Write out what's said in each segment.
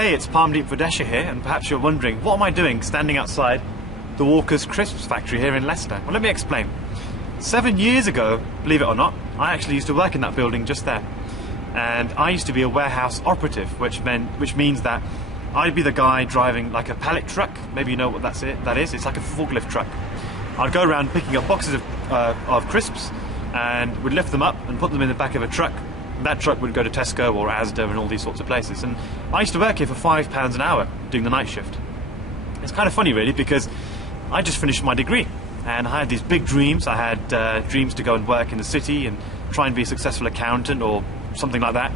Hey, it's Parmdeep Vadesha here, and perhaps you're wondering, what am I doing standing outside the Walker's Crisps factory here in Leicester? Well, let me explain. 7 years ago, believe it or not, I actually used to work in that building just there. And I used to be a warehouse operative, which means that I'd be the guy driving like a pallet truck. Maybe you know what that is. It's like a forklift truck. I'd go around picking up boxes of crisps and would lift them up and put them in the back of a truck. That truck would go to Tesco or Asda and all these sorts of places. And I used to work here for £5 an hour doing the night shift. It's kind of funny really, because I just finished my degree and I had these big dreams. I had dreams to go and work in the city and try and be a successful accountant or something like that.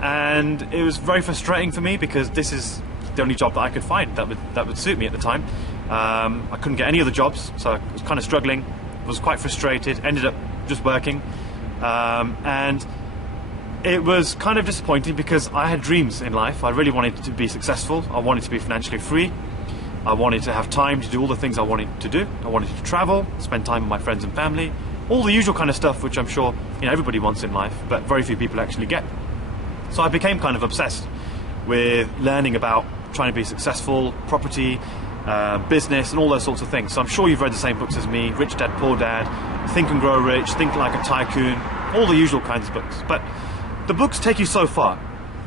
And it was very frustrating for me because this is the only job that I could find that would suit me at the time. I couldn't get any other jobs, so I was kind of struggling, was quite frustrated, ended up just working. And it was kind of disappointing because I had dreams in life. I really wanted to be successful. I wanted to be financially free. I wanted to have time to do all the things I wanted to do. I wanted to travel, spend time with my friends and family, all the usual kind of stuff which I'm sure everybody wants in life, but very few people actually get. So I became kind of obsessed with learning about trying to be successful, property, business and all those sorts of things. So I'm sure you've read the same books as me, Rich Dad, Poor Dad, Think and Grow Rich, Think Like a Tycoon, all the usual kinds of books. But the books take you so far,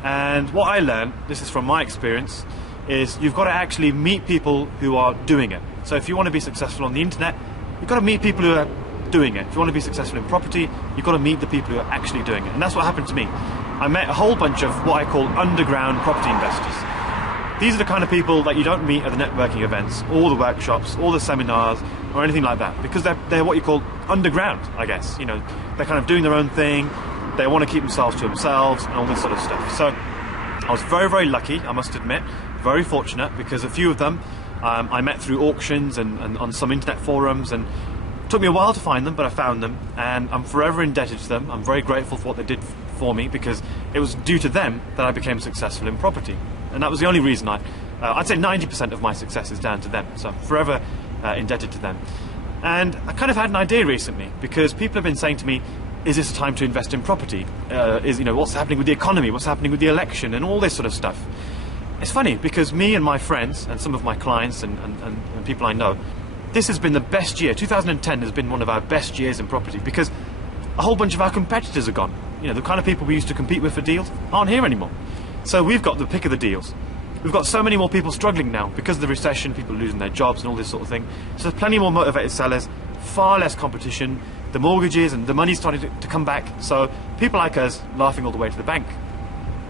and what I learned, this is from my experience, is you've got to actually meet people who are doing it. So if you want to be successful on the internet, you've got to meet people who are doing it. If you want to be successful in property, you've got to meet the people who are actually doing it. And that's what happened to me. I met a whole bunch of what I call underground property investors. These are the kind of people that you don't meet at the networking events, or the workshops, or the seminars, or anything like that, because they're what you call underground, I guess. They're kind of doing their own thing. They want to keep themselves to themselves and all this sort of stuff. So I was very, very lucky, I must admit, very fortunate, because a few of them I met through auctions and on some internet forums, and it took me a while to find them, but I found them, and I'm forever indebted to them. I'm very grateful for what they did for me, because it was due to them that I became successful in property. And that was the only reason I'd say 90% of my success is down to them, so I'm forever indebted to them. And I kind of had an idea recently, because people have been saying to me, is this a time to invest in property? What's happening with the economy? What's happening with the election? And all this sort of stuff. It's funny, because me and my friends, and some of my clients and people I know, this has been the best year. 2010 has been one of our best years in property, because a whole bunch of our competitors are gone. The kind of people we used to compete with for deals aren't here anymore. So we've got the pick of the deals. We've got so many more people struggling now because of the recession, people losing their jobs and all this sort of thing. So there's plenty more motivated sellers, far less competition, the mortgages and the money's starting to come back, so people like us laughing all the way to the bank.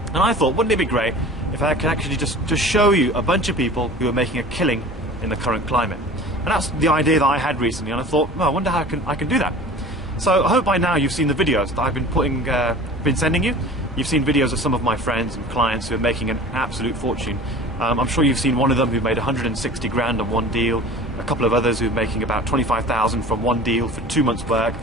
And I thought, wouldn't it be great if I could actually just show you a bunch of people who are making a killing in the current climate. And that's the idea that I had recently, and I thought, well, I wonder how I can do that. So I hope by now you've seen the videos that I've been sending you. You've seen videos of some of my friends and clients who are making an absolute fortune. I'm sure you've seen one of them who made 160 grand on one deal, a couple of others who are making about 25,000 from one deal for 2 months' work,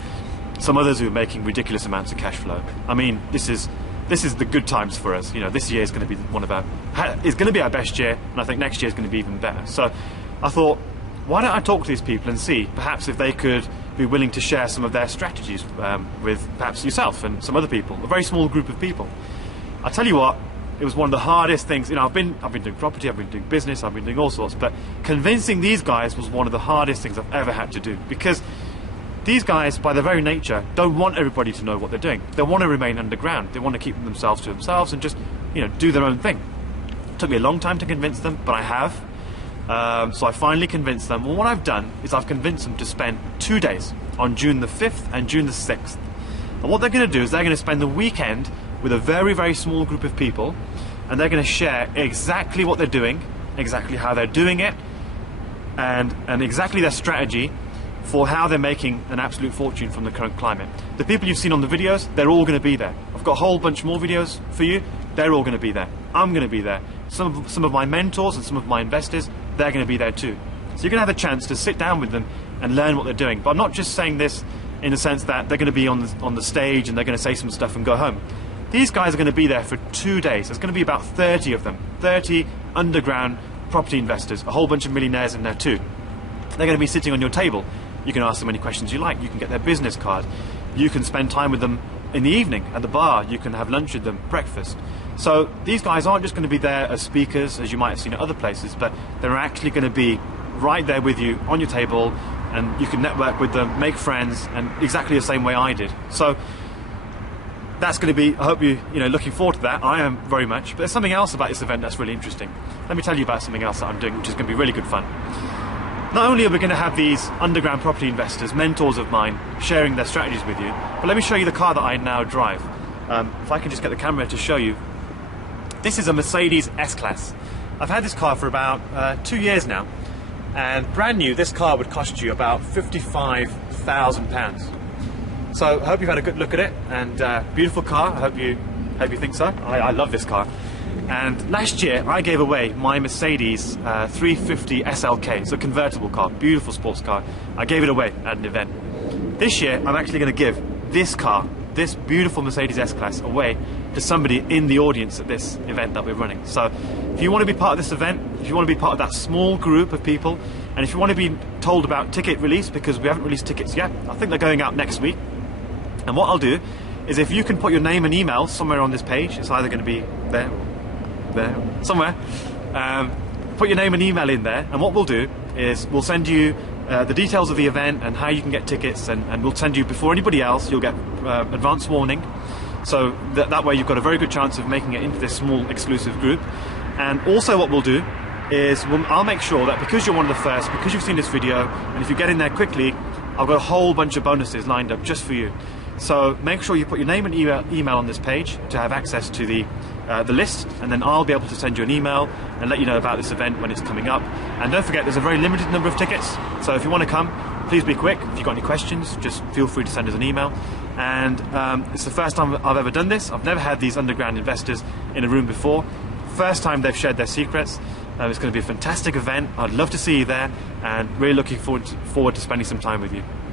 some others who are making ridiculous amounts of cash flow. I mean, this is the good times for us. This year is going to be our best year, and I think next year is going to be even better. So I thought, why don't I talk to these people and see perhaps if they could be willing to share some of their strategies with perhaps yourself and some other people, a very small group of people. I tell you what, it was one of the hardest things. I've been doing property, I've been doing business, I've been doing all sorts, but convincing these guys was one of the hardest things I've ever had to do, because these guys, by their very nature, don't want everybody to know what they're doing. They want to remain underground. They want to keep themselves to themselves and just, do their own thing. It took me a long time to convince them, but I have. So I finally convinced them. Well, what I've done is I've convinced them to spend 2 days on June the 5th and June the 6th. And what they're going to do is they're going to spend the weekend with a very, very small group of people, and they're going to share exactly what they're doing, exactly how they're doing it, and exactly their strategy for how they're making an absolute fortune from the current climate. The people you've seen on the videos, they're all going to be there. I've got a whole bunch more videos for you. They're all going to be there. I'm going to be there. Some of my mentors and some of my investors, they're going to be there too. So you're going to have a chance to sit down with them and learn what they're doing. But I'm not just saying this in the sense that they're going to be on the stage and they're going to say some stuff and go home. These guys are going to be there for 2 days. There's going to be about 30 of them, 30 underground property investors, a whole bunch of millionaires in there too. They're going to be sitting on your table. You can ask them any questions you like. You can get their business card. You can spend time with them in the evening at the bar. You can have lunch with them, breakfast. So these guys aren't just going to be there as speakers, as you might have seen at other places, but they're actually going to be right there with you on your table, and you can network with them, make friends, and exactly the same way I did. So that's going to be, I hope you looking forward to that. I am very much. But there's something else about this event that's really interesting. Let me tell you about something else that I'm doing, which is going to be really good fun. Not only are we going to have these underground property investors, mentors of mine, sharing their strategies with you, but let me show you the car that I now drive. If I can just get the camera to show you. This is a Mercedes S-Class. I've had this car for about 2 years now, and brand new, this car would cost you about £55,000. So I hope you've had a good look at it, and beautiful car. I hope you think so. I love this car. And last year I gave away my Mercedes 350 SLK. It's a convertible car, beautiful sports car. I gave it away at an event. This year I'm actually going to give this car, this beautiful Mercedes S-Class, away to somebody in the audience at this event that we're running. So if you want to be part of this event, if you want to be part of that small group of people, and if you want to be told about ticket release, because we haven't released tickets yet, I think they're going out next week. And what I'll do is, if you can put your name and email somewhere on this page, it's either going to be there, somewhere, put your name and email in there, and what we'll do is we'll send you the details of the event and how you can get tickets, and we'll send you before anybody else. You'll get advance warning, so that way you've got a very good chance of making it into this small exclusive group. And also what we'll do is I'll make sure that because you're one of the first, because you've seen this video, and if you get in there quickly, I've got a whole bunch of bonuses lined up just for you. So make sure you put your name and email on this page to have access to the list, and then I'll be able to send you an email and let you know about this event when it's coming up. And don't forget, there's a very limited number of tickets, so if you want to come, please be quick. If you've got any questions, just feel free to send us an email. And it's the first time I've ever done this. I've never had these underground investors in a room before. First time they've shared their secrets. It's going to be a fantastic event. I'd love to see you there, and really looking forward to spending some time with you.